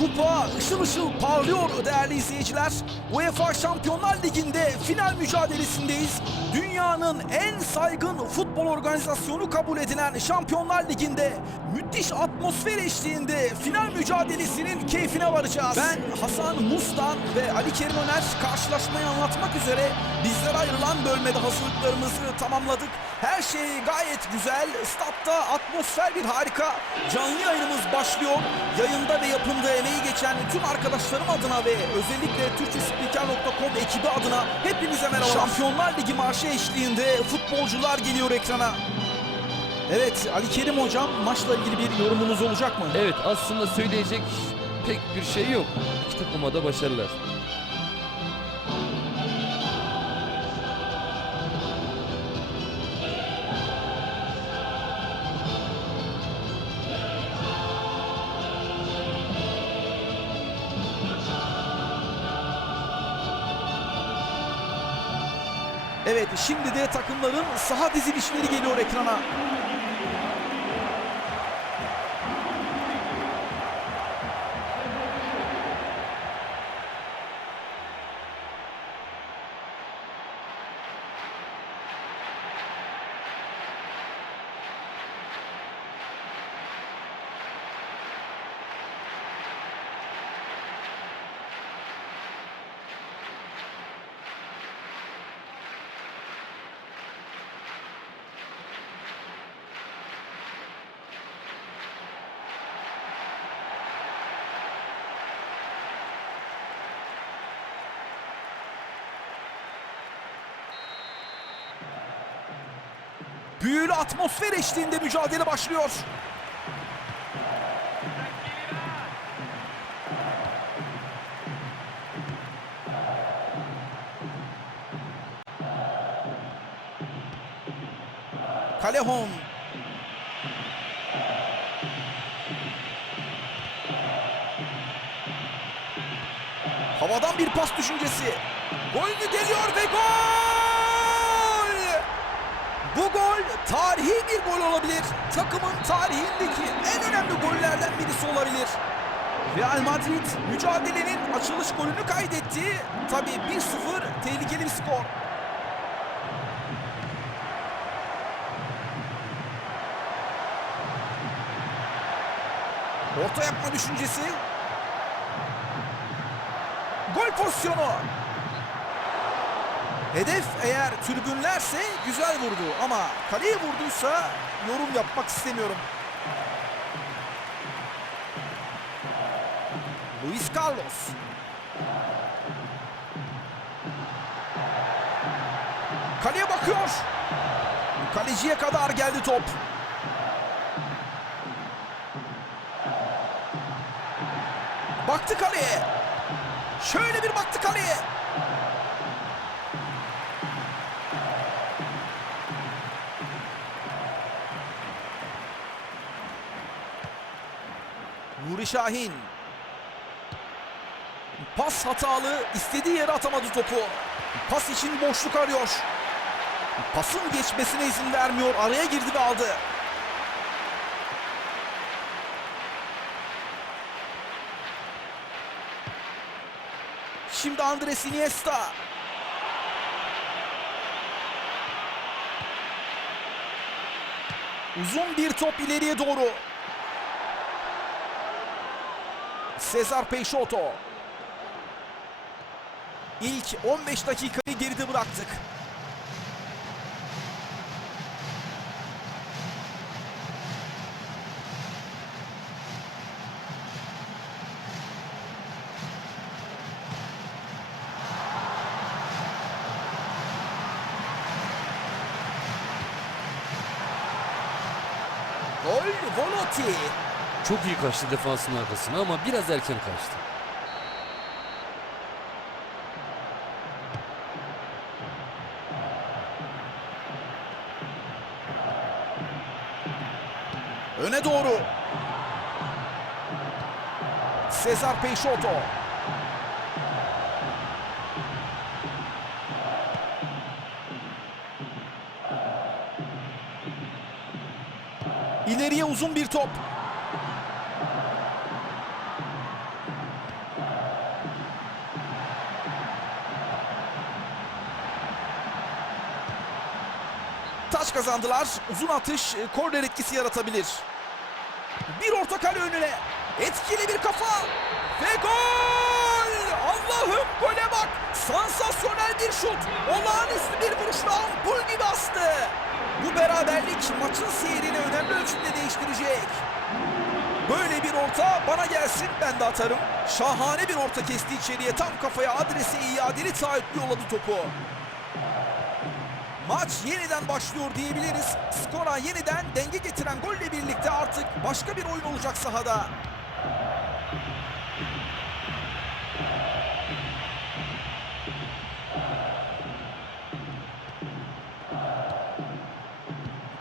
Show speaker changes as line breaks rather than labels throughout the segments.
kupa ışıl ışıl parlıyor değerli izleyiciler. UEFA Şampiyonlar Ligi'nde final mücadelesindeyiz. Dünyanın en saygın futbol organizasyonu kabul edilen Şampiyonlar Ligi'nde müthiş atmosfer eşliğinde final mücadelesinin keyfine varacağız. Ben Hasan Mustan ve Ali Kerim Öner karşılaşmayı anlatmak üzere bizlere ayrılan bölmede hazırlıklarımızı tamamladık. Her şey gayet güzel. Statta atmosfer bir harika. Canlı yayınımız başlıyor. Yayında ve yapımda emeği geçen tüm arkadaşlarım adına ve özellikle Türkçespiker.com ekibi adına hepinize merhaba. Şampiyonlar Ligi marşı eşliğinde futbolcular geliyor ekrana. Evet Ali Kerim hocam maçla ilgili bir yorumunuz olacak mı?
Evet aslında söyleyecek pek bir şey yok. İki takıma da başarılar.
Evet şimdi de takımların saha dizilişleri geliyor ekrana. Büyülü atmosfer eşliğinde mücadele başlıyor. Kalehon. Havadan bir pas düşüncesi. Gol mü geliyor ve gol! Bu gol tarihi bir gol olabilir. Takımın tarihindeki en önemli gollerden birisi olabilir. Real Madrid mücadelenin açılış golünü kaydetti. Tabii 1-0 tehlikeli bir skor. Orta yapma düşüncesi. Gol pozisyonu. Hedef eğer tribünlerse güzel vurdu ama kaleye vurduysa yorum yapmak istemiyorum. Luis Carlos. Kaleye bakıyor. Kaleciye kadar geldi top. Baktı kaleye. Şöyle bir baktı kaleye. Şahin. Pas hatalı. istediği yere atamadı topu. Pas için boşluk arıyor. Pasın geçmesine izin vermiyor. Araya girdi ve aldı. Şimdi Andres Iniesta. Uzun bir top ileriye doğru. Cesar Peixoto. İlk 15 dakikayı geride bıraktık. Gol Volotti.
Çok iyi kaçtı defansın arkasına ama biraz erken kaçtı.
Öne doğru. Cesar Peixoto. İleriye uzun bir top. Kazandılar. Uzun atış e, korner etkisi yaratabilir. Bir orta kale önüne. Etkili bir kafa. Ve gol! Allah'ım gole bak. Sansasyonel bir şut. Olağanüstü bir vuruşla ampul gibi astı. Bu beraberlik maçın seyrini önemli ölçüde değiştirecek. Böyle bir orta bana gelsin ben de atarım. Şahane bir orta kesti içeriye tam kafaya adrese iadeli taahhütlü yolladı topu. Maç yeniden başlıyor diyebiliriz. Skora yeniden denge getiren golle birlikte artık başka bir oyun olacak sahada.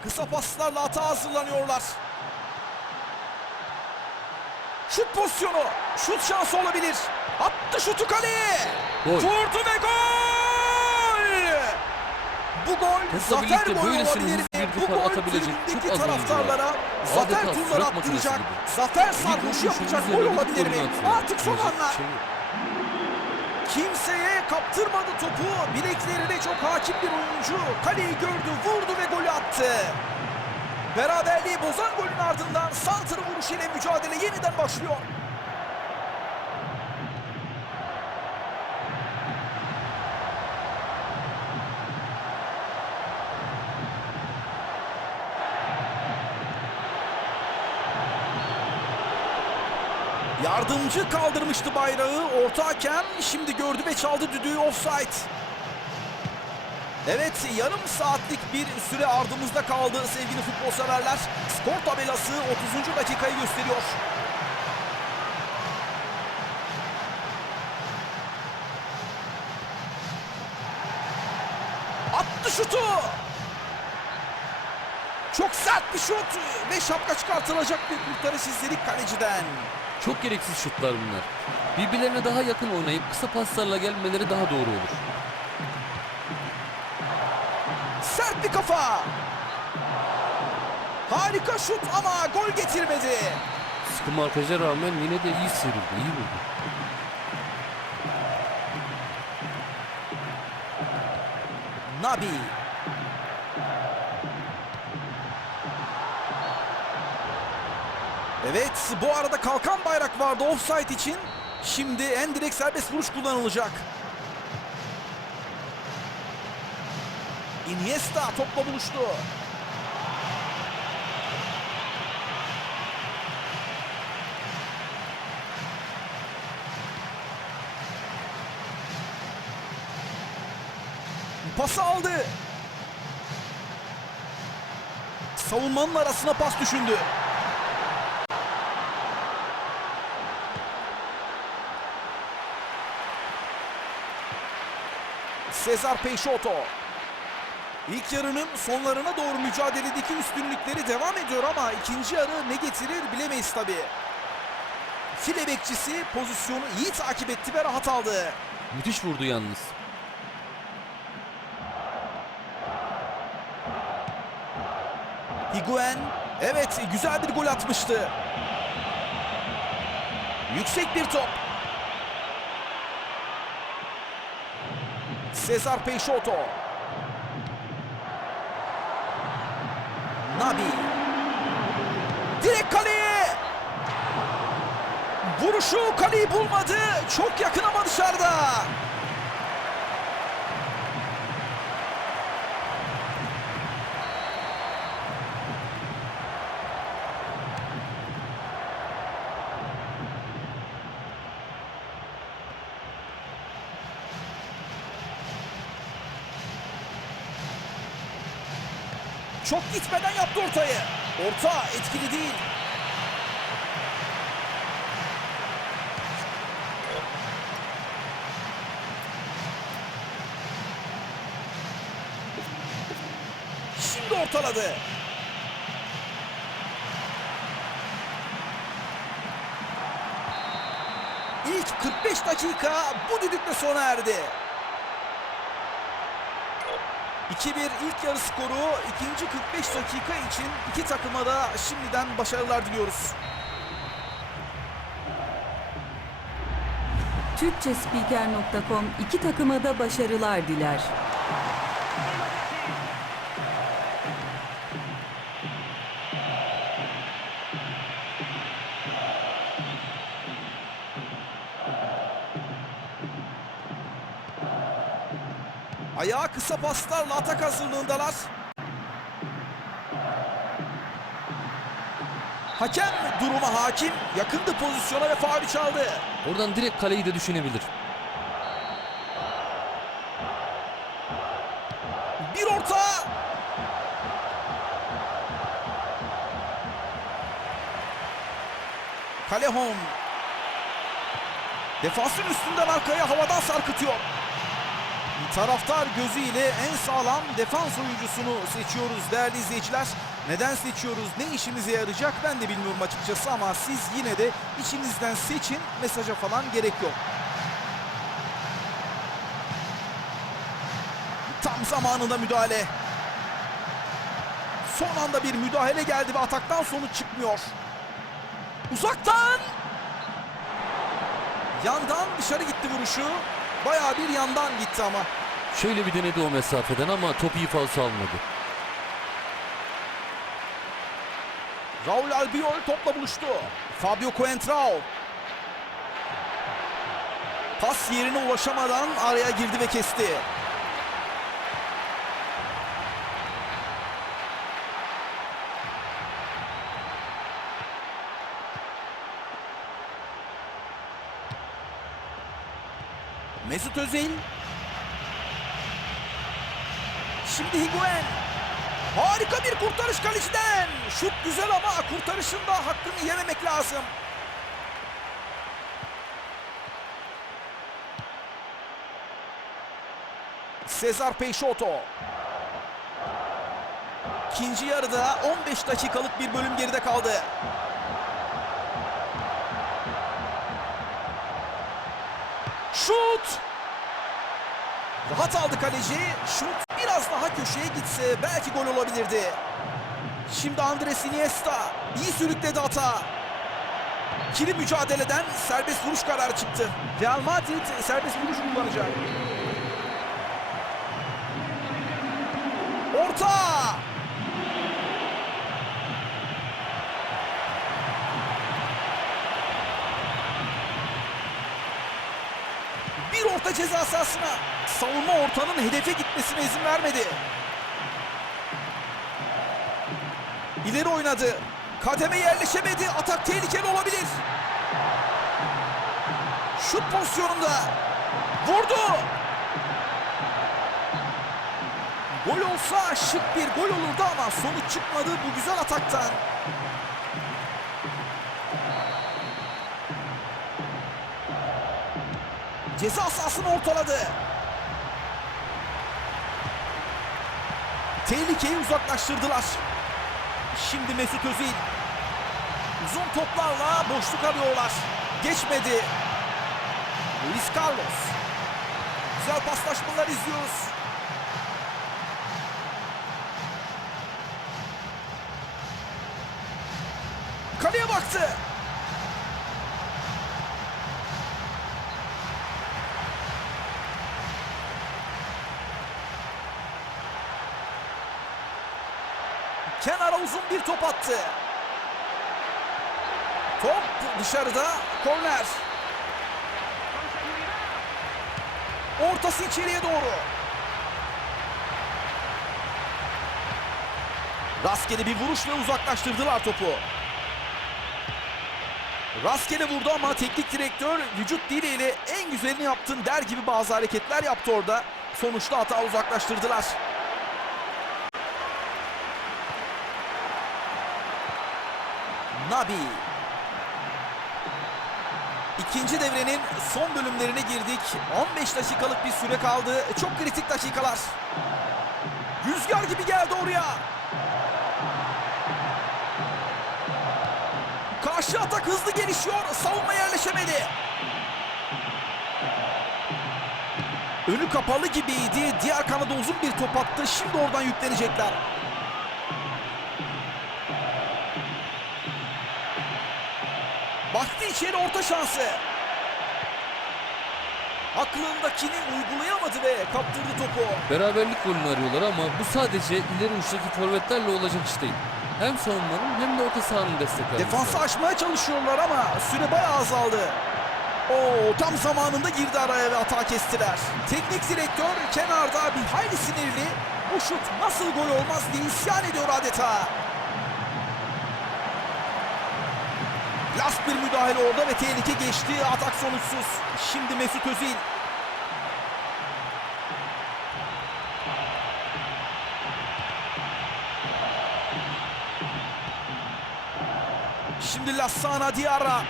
Kısa paslarla hata hazırlanıyorlar. Şut pozisyonu. Şut şansı olabilir. Attı şutu kaleye. Vurdu ve gol. Bu gol zafer golü olabilir
bir
Bu gol tribündeki taraftarlara zafer turları attıracak. Zafer sarhoşu yapacak gol olabilir mi? Artık son anlar.
şey.
Kimseye kaptırmadı topu. Bileklerine çok hakim bir oyuncu. Kaleyi gördü, vurdu ve golü attı. Beraberliği bozan golün ardından Saltırı vuruşuyla mücadele yeniden başlıyor. Yardımcı kaldırmıştı bayrağı. Orta hakem şimdi gördü ve çaldı düdüğü offside. Evet yarım saatlik bir süre ardımızda kaldı sevgili futbol severler. Skor tabelası 30. dakikayı gösteriyor. Attı şutu. Çok sert bir şut ve şapka çıkartılacak bir kurtarış izledik kaleciden.
Çok gereksiz şutlar bunlar. Birbirlerine daha yakın oynayıp kısa paslarla gelmeleri daha doğru olur.
Sert bir kafa. Harika şut ama gol getirmedi.
Sıkı markaja rağmen yine de iyi sıyrıldı, iyi vurdu.
Nabi. Evet bu arada kalkan bayrak vardı offside için. Şimdi en direkt serbest vuruş kullanılacak. Iniesta topla buluştu. Pası aldı. Savunmanın arasına pas düşündü. Cesar Peixoto. İlk yarının sonlarına doğru mücadeledeki üstünlükleri devam ediyor ama ikinci yarı ne getirir bilemeyiz tabii. File bekçisi pozisyonu iyi takip etti ve rahat aldı.
Müthiş vurdu yalnız.
Higuen evet güzel bir gol atmıştı. Yüksek bir top. Cesar Peixoto. Nabi. Direkt kaleye. Vuruşu kaleyi bulmadı. Çok yakın ama dışarıda. Çok gitmeden yaptı ortayı. Orta etkili değil. Şimdi ortaladı. İlk 45 dakika bu düdükle sona erdi. 2-1 ilk yarı skoru ikinci 45 dakika için iki takıma da şimdiden başarılar diliyoruz.
Türkçespiker.com iki takıma da başarılar diler.
Kısa paslarla atak hazırlığındalar. Hakem duruma hakim. Yakındı pozisyona ve faulü çaldı.
Oradan direkt kaleyi de düşünebilir.
Bir orta. Kalehon. Defansın üstünden arkaya havadan sarkıtıyor. Taraftar gözüyle en sağlam defans oyuncusunu seçiyoruz değerli izleyiciler. Neden seçiyoruz, ne işimize yarayacak ben de bilmiyorum açıkçası ama siz yine de içinizden seçin, mesaja falan gerek yok. Tam zamanında müdahale. Son anda bir müdahale geldi ve ataktan sonuç çıkmıyor. Uzaktan! Yandan dışarı gitti vuruşu. Bayağı bir yandan gitti ama.
Şöyle bir denedi o mesafeden ama topu iyi falso almadı.
Raul Albiol topla buluştu. Fabio Coentrao. Pas yerine ulaşamadan araya girdi ve kesti. Mesut Özil. Şimdi Higuain. Harika bir kurtarış kaleciden. Şut güzel ama kurtarışın da hakkını yememek lazım. Cesar Peixoto. İkinci yarıda 15 dakikalık bir bölüm geride kaldı. Şut! Rahat aldı kaleci. Şut biraz daha köşeye gitse belki gol olabilirdi. Şimdi Andres Iniesta iyi sürükledi hata. İkili mücadeleden serbest vuruş kararı çıktı. Real Madrid serbest vuruş kullanacak. Orta! Bir orta ceza sahasına. Savunma ortanın hedefe gitmesine izin vermedi. İleri oynadı. Kademe yerleşemedi. Atak tehlikeli olabilir. Şut pozisyonunda. Vurdu. Gol olsa şık bir gol olurdu ama sonuç çıkmadı bu güzel ataktan. Ceza sahasını ortaladı. Tehlikeyi uzaklaştırdılar. Şimdi Mesut Özil. Uzun toplarla boşluk arıyorlar. Geçmedi. Luis Carlos. Güzel paslaşmalar izliyoruz. Kaleye baktı. Uzun bir top attı. Top dışarıda. Korner. Ortası içeriye doğru. Rastgele bir vuruşla uzaklaştırdılar topu. Rastgele vurdu ama teknik direktör vücut diliyle en güzelini yaptın der gibi bazı hareketler yaptı orada. Sonuçta hata uzaklaştırdılar. Nabi. İkinci devrenin son bölümlerine girdik. 15 dakikalık bir süre kaldı. Çok kritik dakikalar. Rüzgar gibi geldi oraya. Karşı atak hızlı gelişiyor. Savunma yerleşemedi. Önü kapalı gibiydi. Diğer kanada uzun bir top attı. Şimdi oradan yüklenecekler. Baktı içeri orta şansı. Aklındakini uygulayamadı ve kaptırdı topu.
Beraberlik golünü arıyorlar ama bu sadece ileri uçtaki forvetlerle olacak iş değil. Hem savunmanın hem de orta sahanın destek alması.
Defansı aşmaya çalışıyorlar ama süre bayağı azaldı. Oo, tam zamanında girdi araya ve hata kestiler. Teknik direktör kenarda bir hayli sinirli. Bu şut nasıl gol olmaz diye isyan ediyor adeta. Last bir müdahale orada ve tehlike geçti. Atak sonuçsuz. Şimdi Mesut Özil. Şimdi Lassana Diarra.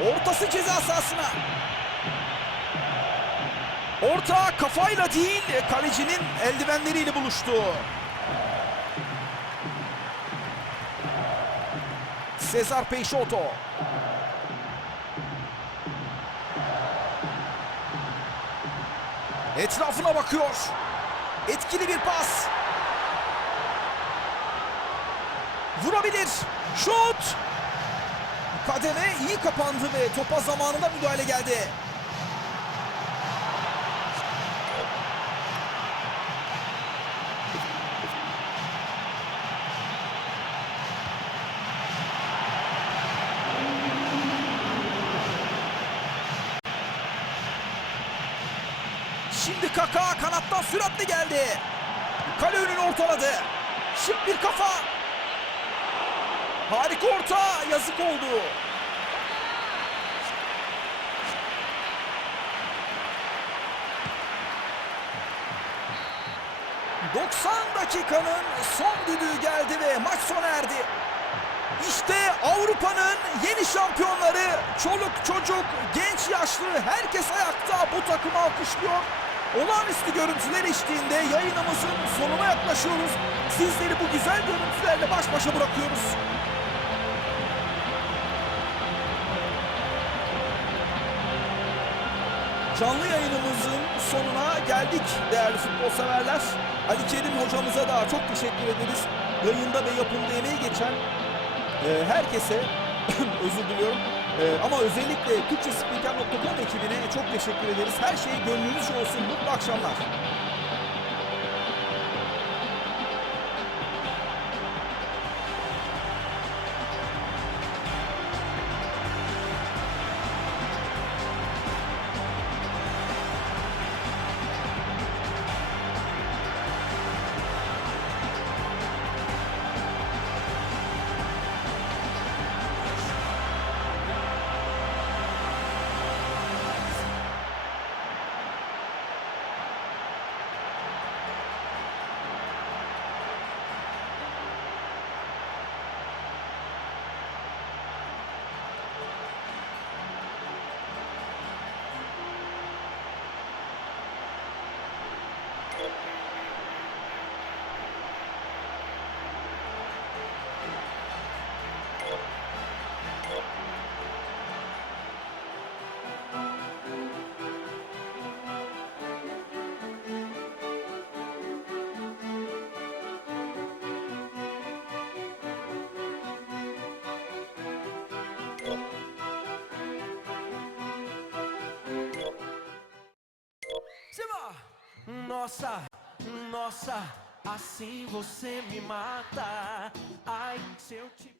Ortası ceza sahasına. Orta kafayla değil kalecinin eldivenleriyle buluştu. Cesar Peixoto. Etrafına bakıyor. Etkili bir pas. Vurabilir. Şut. Kademe iyi kapandı ve topa zamanında müdahale geldi. Geldi. Kale önünü ortaladı. Şık bir kafa. Harika orta. Yazık oldu. ...90 dakikanın son düdüğü geldi ve maç sona erdi. İşte Avrupa'nın yeni şampiyonları. Çoluk çocuk, genç yaşlı herkes ayakta bu takımı alkışlıyor. Olağanüstü görüntüler eşliğinde yayınımızın sonuna yaklaşıyoruz. Sizleri bu güzel görüntülerle baş başa bırakıyoruz. Canlı yayınımızın sonuna geldik değerli futbol severler. Ali Kerim hocamıza da çok teşekkür ederiz. Yayında ve yapımda emeği geçen e, herkese özür diliyorum. E, ama özellikle TürkçeSpeaker.com ekibine çok teşekkür ederiz. Her şey gönlünüzce olsun. Mutlu akşamlar.
Nossa, nossa, assim você me mata. Ai, se eu te.